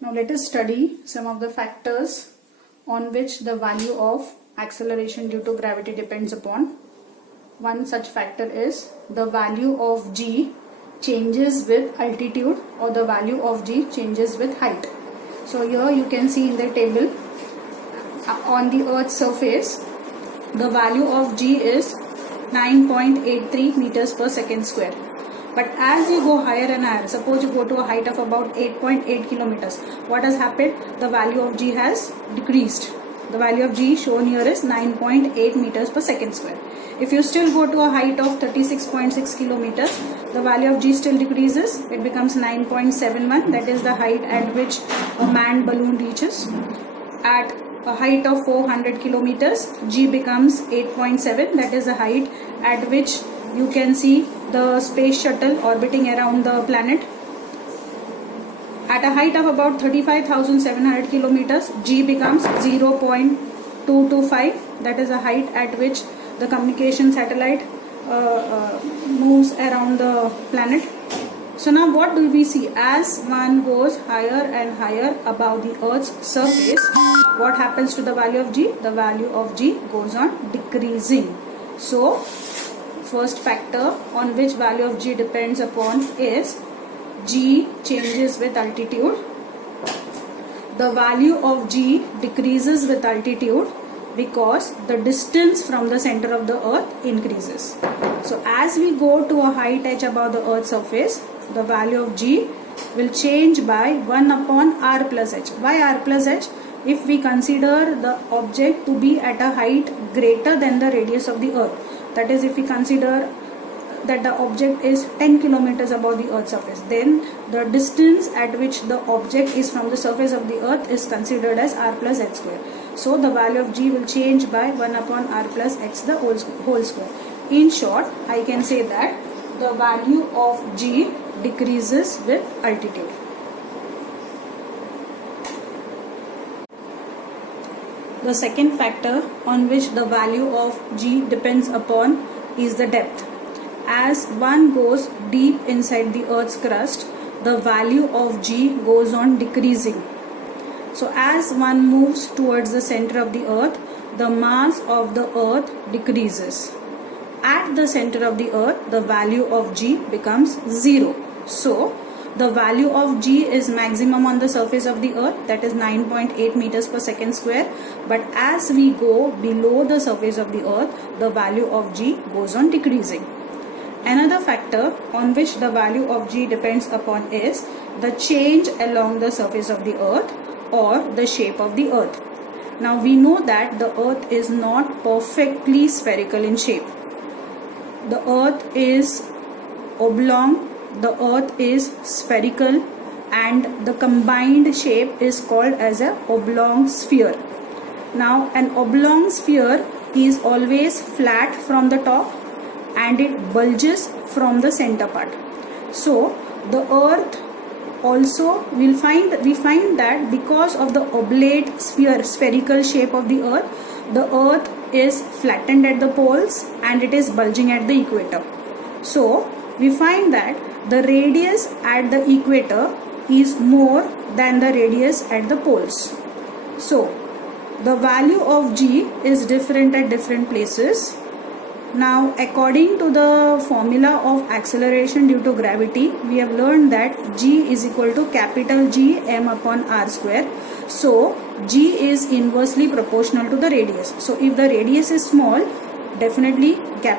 Now let us study some of the factors on which the value of acceleration due to gravity depends upon. One such factor is the value of g changes with altitude, or the value of g changes with height. So here you can see in the table, on the Earth's surface, the value of g is 9.83 meters per second square. But as you go higher and higher, suppose you go to a height of about 8.8 kilometers, what has happened? The value of g has decreased. The value of g shown here is 9.8 meters per second square. If you still go to a height of 36.6 kilometers, the value of g still decreases. It becomes 9.71. That is the height at which a manned balloon reaches. At a height of 400 kilometers, g becomes 8.7. That is the height at which you can see the space shuttle orbiting around the planet. At a height of about 35,700 kilometers, g becomes 0.225. That is the height at which the communication satellite moves around the planet. So now what do we see? As one goes higher and higher above the Earth's surface, what happens to the value of g? The value of g goes on decreasing. So first factor on which value of g depends upon is g changes with altitude. The value of g decreases with altitude because the distance from the center of the Earth increases. So as we go to a height h above the Earth's surface, the value of g will change by 1 upon r plus h. Why r plus h? If we consider the object to be at a height greater than the radius of the Earth, that is, if we consider that the object is 10 kilometers above the Earth's surface, then the distance at which the object is from the surface of the Earth is considered as r plus h square. So the value of g will change by 1 upon r plus x the whole square. In short, I can say that the value of g decreases with altitude. The second factor on which the value of g depends upon is the depth. As one goes deep inside the Earth's crust, the value of g goes on decreasing. So as one moves towards the center of the Earth, the mass of the Earth decreases. At the center of the Earth, the value of g becomes 0. So the value of g is maximum on the surface of the Earth, that is 9.8 meters per second square. But as we go below the surface of the Earth, the value of g goes on decreasing. Another factor on which the value of g depends upon is the change along the surface of the Earth or the shape of the Earth. Now we know that the Earth is not perfectly spherical in shape. The Earth is oblong, the Earth is spherical, and the combined shape is called as an oblong sphere. Now an oblong sphere is always flat from the top and it bulges from the center part. So the Earth also we find that because of the oblate spherical shape of the Earth is flattened at the poles and it is bulging at the equator. So we find that the radius at the equator is more than the radius at the poles. So the value of g is different at different places. Now, according to the formula of acceleration due to gravity, we have learned that g is equal to capital G m upon r square. So g is inversely proportional to the radius. So if the radius is small, definitely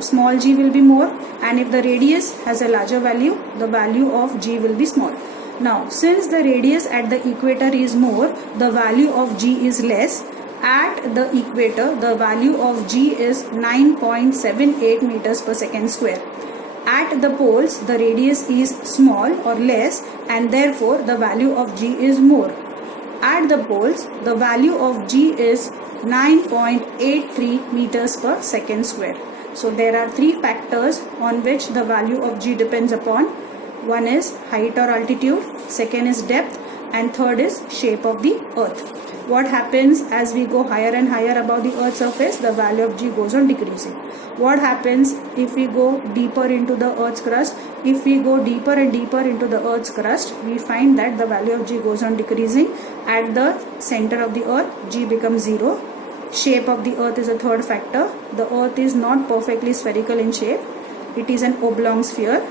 small g will be more, and if the radius has a larger value, the value of g will be small. Now, since the radius at the equator is more, the value of g is less. At the equator, the value of g is 9.78 meters per second square. At the poles, the radius is small or less, and therefore the value of g is more. At the poles, the value of g is 9.83 meters per second square. So there are three factors on which the value of g depends upon. One is height or altitude, second is depth, and third is shape of the earth. What happens as we go higher and higher above the earth's surface? The value of G goes on decreasing. What happens if we go deeper into the earth's crust? If we go deeper and deeper into the earth's crust, we find that the value of G goes on decreasing. At the center of the earth, G becomes 0. Shape of the earth is a third factor. The earth is not perfectly spherical in shape. It is an oblong sphere.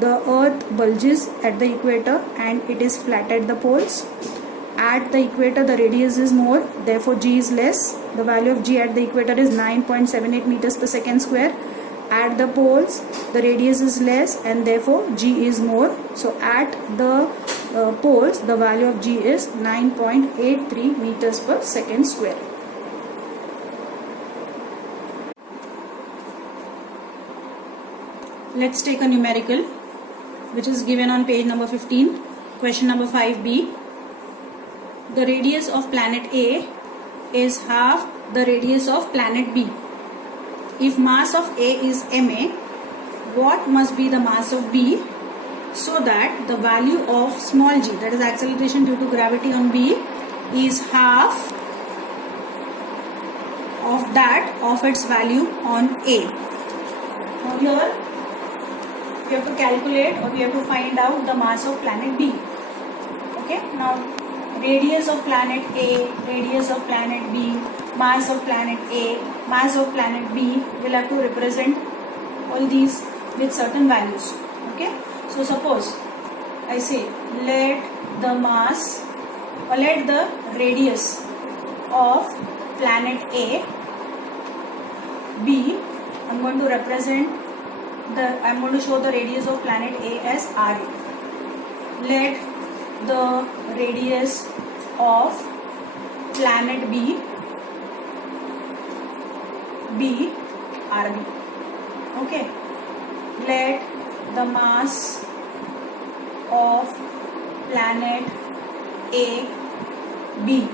The earth bulges at the equator and it is flat at the poles. At the equator, the radius is more, therefore G is less. The value of G at the equator is 9.78 meters per second square. At the poles, the radius is less and therefore G is more. So at the poles, the value of G is 9.83 meters per second square. Let's take a numerical which is given on page number 15. Question number 5b. The radius of planet A is half the radius of planet B. If mass of A is ma, what must be the mass of B so that the value of small g, that is acceleration due to gravity on B, is half of that of its value on A. Now here we have to calculate or we have to find out the mass of planet B. Okay, now radius of planet A, radius of planet B, mass of planet A, mass of planet B will have to represent all these with certain values. Okay, so suppose I say let the mass or let the radius of planet A be, I'm going to show the radius of planet A as RA. Let the radius of planet B be RB. Okay. Let the mass of planet A be.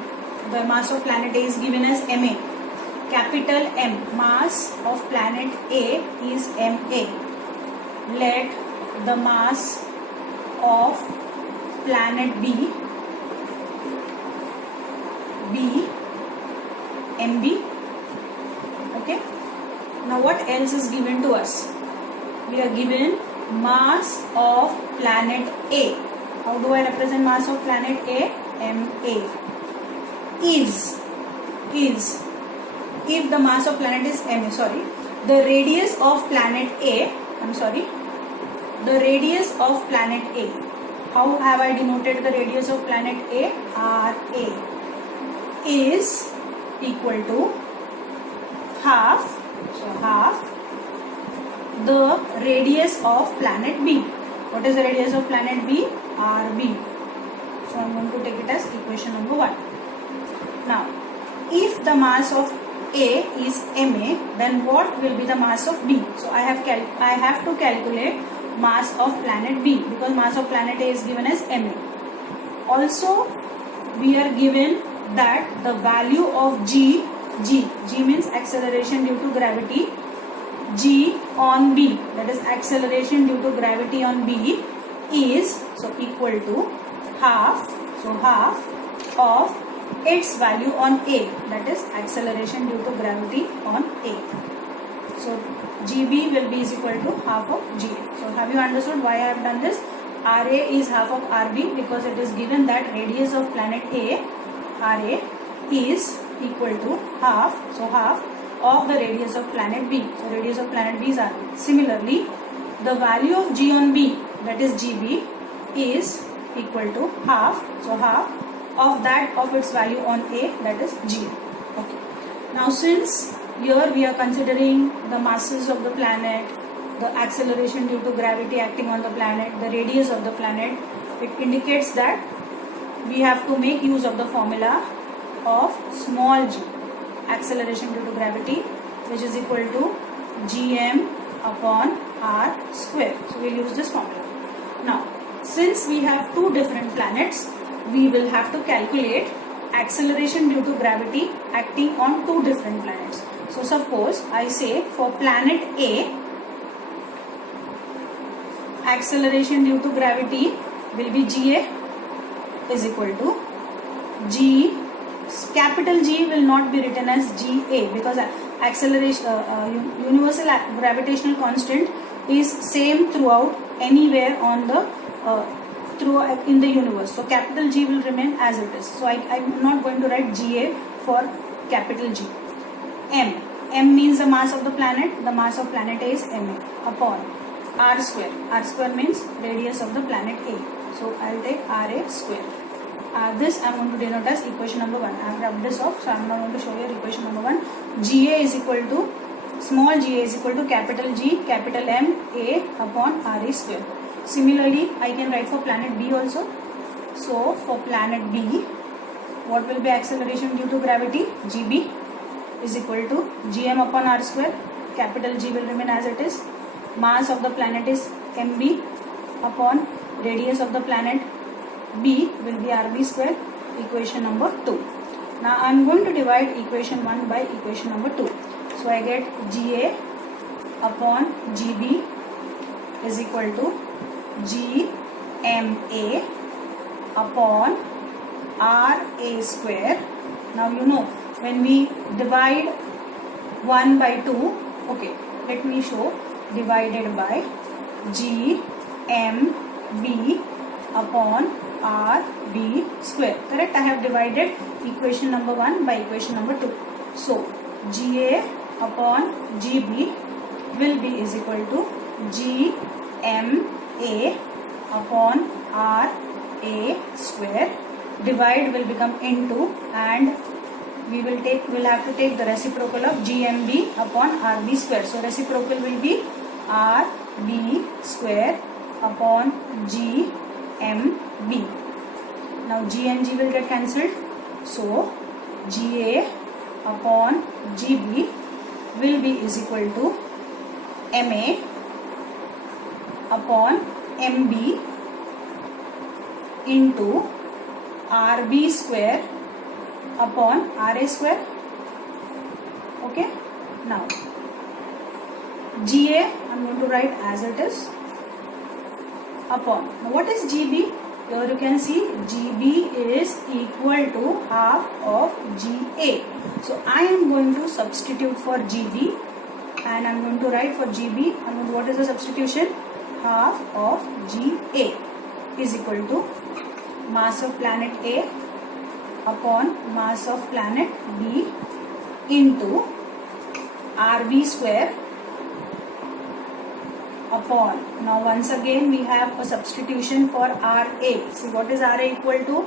The mass of planet A is given as Ma. Capital M. Mass of planet A is Ma. Let the mass of planet B be MB. Okay. Now what else is given to us? We are given mass of planet A. How do I represent mass of planet A? Ma. Is. If the mass of planet is Ma, the radius of planet A, the radius of planet A. How have I denoted the radius of planet A? Ra is equal to half, so half the radius of planet B. What is the radius of planet B? RB. So I am going to take it as equation number 1. Now, if the mass of A is Ma, then what will be the mass of B? So I have to calculate mass of planet B because mass of planet A is given as Ma. Also, we are given that the value of G means acceleration due to gravity, G on B, that is acceleration due to gravity on B, is equal to half of its value on A, that is acceleration due to gravity on A. So GB will be equal to half of GA. So have you understood why I have done this? RA is half of RB because it is given that radius of planet A, RA, is equal to half, so half of the radius of planet B. So radius of planet B is RB. Similarly, the value of G on B, that is GB, is equal to half, so half of that of its value on A, that is GA. Okay. Now since here we are considering the masses of the planet, the acceleration due to gravity acting on the planet, the radius of the planet, it indicates that we have to make use of the formula of small g, acceleration due to gravity, which is equal to gm upon r square. So we will use this formula. Now, since we have two different planets, we will have to calculate acceleration due to gravity acting on two different planets. So suppose I say for planet A, acceleration due to gravity will be Ga. is equal to G, capital G will not be written as GA because acceleration, universal gravitational constant is same throughout anywhere on the in the universe. So capital G will remain as it is. So I'm not going to write GA for capital G. M means the mass of the planet. The mass of planet A is ma upon r square. R square means radius of the planet A. So I'll take RA square. This I'm going to denote as equation number 1. I have rubbed this off, so I'm not going to show you equation number 1. GA is equal to, small GA is equal to capital G, capital M, A upon RA square. Similarly, I can write for planet B also. So for planet B, what will be acceleration due to gravity? GB is equal to GM upon R square. Capital G will remain as it is. Mass of the planet is MB upon radius of the planet B will be RB square. Equation number 2. Now I am going to divide equation 1 by equation number 2. So I get GA upon GB is equal to GMA upon RA square. Now you know when we divide 1 by 2, okay, let me show, divided by GMB upon RB square. Correct? I have divided equation number 1 by equation number 2. So GA upon GB will be is equal to GMA upon RA square. Divide will become into, and we'll have to take the reciprocal of GMB upon RB square. So reciprocal will be RB square upon GMB. Now G and G will get cancelled. So GA upon GB will be is equal to MA upon MB into RB square upon RA square. Okay. Now GA I am going to write as it is upon. Now what is GB? Here you can see GB is equal to half of GA. So I am going to substitute for GB and I am going to write for GB. And what is the substitution? Half of GA is equal to mass of planet A upon mass of planet B into RB square upon. Now once again we have a substitution for RA. See what is RA equal to?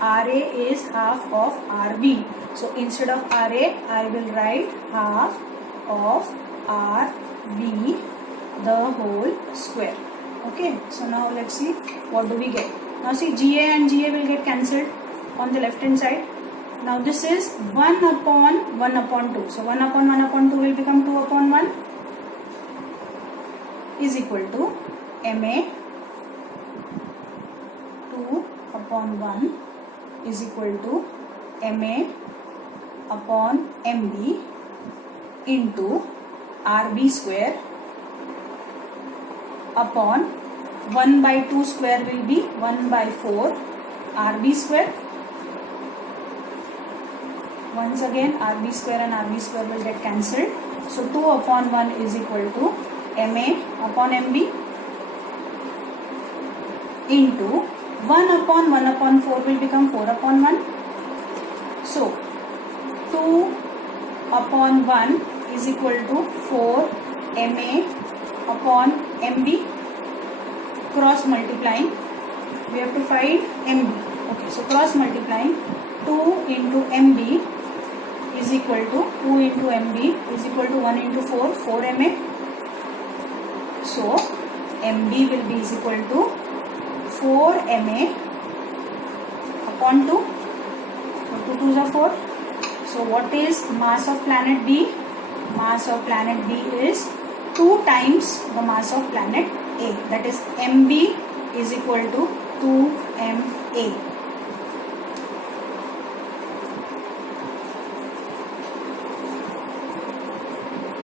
RA is half of RB. So instead of RA I will write half of RB the whole square. Okay. So now let's see what do we get. Now see GA and GA will get cancelled on the left hand side. Now this is 1 upon 1 upon 2. So 1 upon 1 upon 2 will become 2 upon 1 is equal to MA 2 upon 1 is equal to MA upon MB into RB square upon 1 by 2 square will be 1 by 4 RB square. Once again RB square and RB square will get cancelled. So 2 upon 1 is equal to MA upon MB into 1 upon 1 upon 4 will become 4 upon 1. So 2 upon 1 is equal to 4 MA upon MB. Cross multiplying we have to find MB. Okay, so cross multiplying 2 into MB is equal to 2 into MB is equal to 1 into 4 4 MA. So MB will be is equal to 4 MA upon 2. So 2 2s are 4. So what is mass of planet B? Mass of planet B is 2 times the mass of planet A. That is MB is equal to 2 MA.